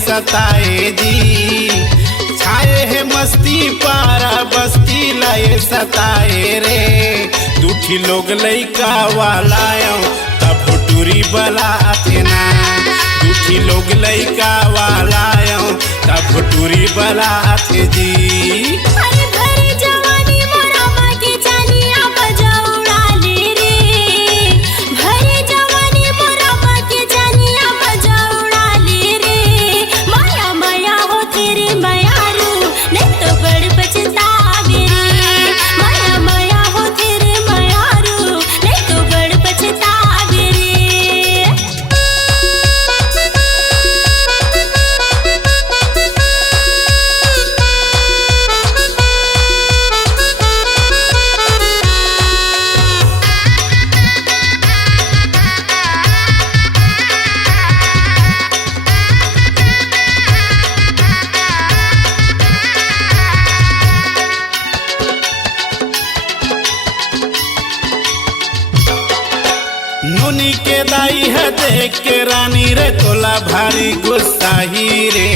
सताए जी, छाए है मस्ती पारा बस्ती लाए सताए रे। दूठी लोग लइका वाला तब टूरी बला ना, दूठी लोग लइका वाला तब टूरी बला जी। नोनी के दाई है देख के रानी रे तोला भारी गुस्साही रे।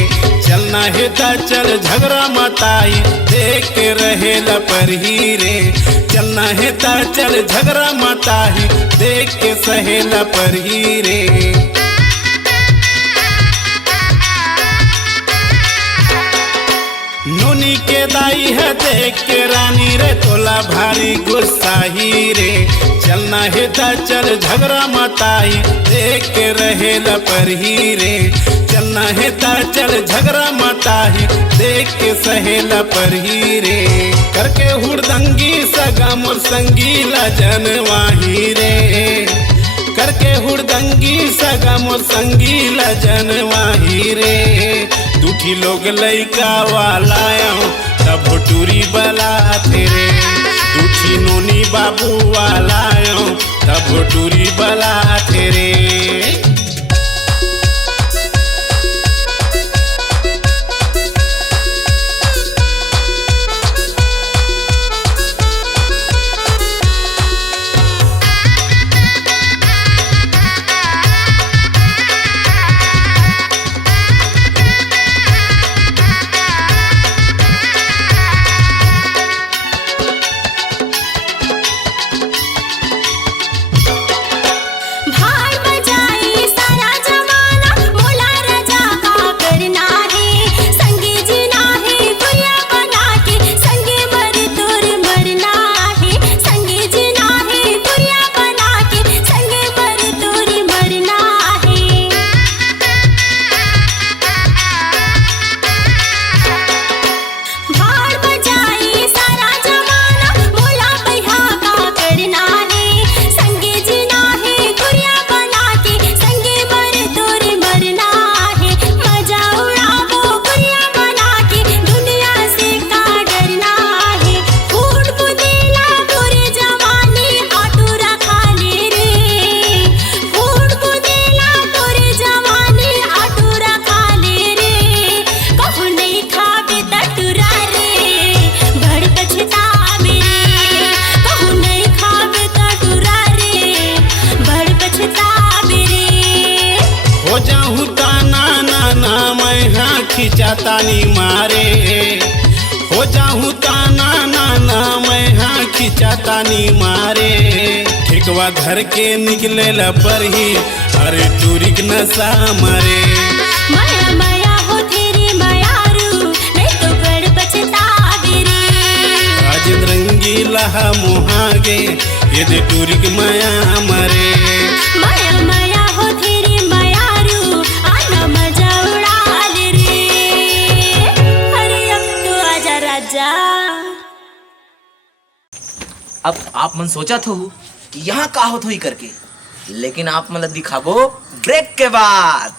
चलना है ता चल झगड़ा मताई देख के रहे लपरही रे। चलना है ता चल झगड़ा मताई देख के सहे लपरही रे। नोनी के दाई है देख के रानी रे तोला भारी गुस्साही रे। चलना है ता चल झगड़ा मताई देख के रहे लपरही रे। चलना है ता चल झगड़ा मताई देख के सहे लपरही रे। करके हुड़दंगी सगा मोर संगी लजन वाही रे। करके हुड़दंगी सगा मोर संगी लजन वाही रे। दूठी लोग लइका वाला तब टूरी बला तेरे। दूठी नोनी बाबू वाला तब टूरी बला तेरे। खिंचातानी मारे हो जाऊँ ताना नाना मैं हाँ खिंचातानी मारे। ठेकवा धर के निकले पर ही अरे चूरी के नशा मरे। माया माया हो तेरे मायारू नहीं तो बड़ पछतावे रे। राजेंद्र रंगीला मुहागे ये दे टूरी के माया मरे। माया माया हो तेरे मायारू आना मजा उड़ा ले रे। अरे अब तो आजा राजा। अब आप मन सोचा था कि यहाँ का होत होई करके, लेकिन आप मतलब दिखाबो ब्रेक के बाद।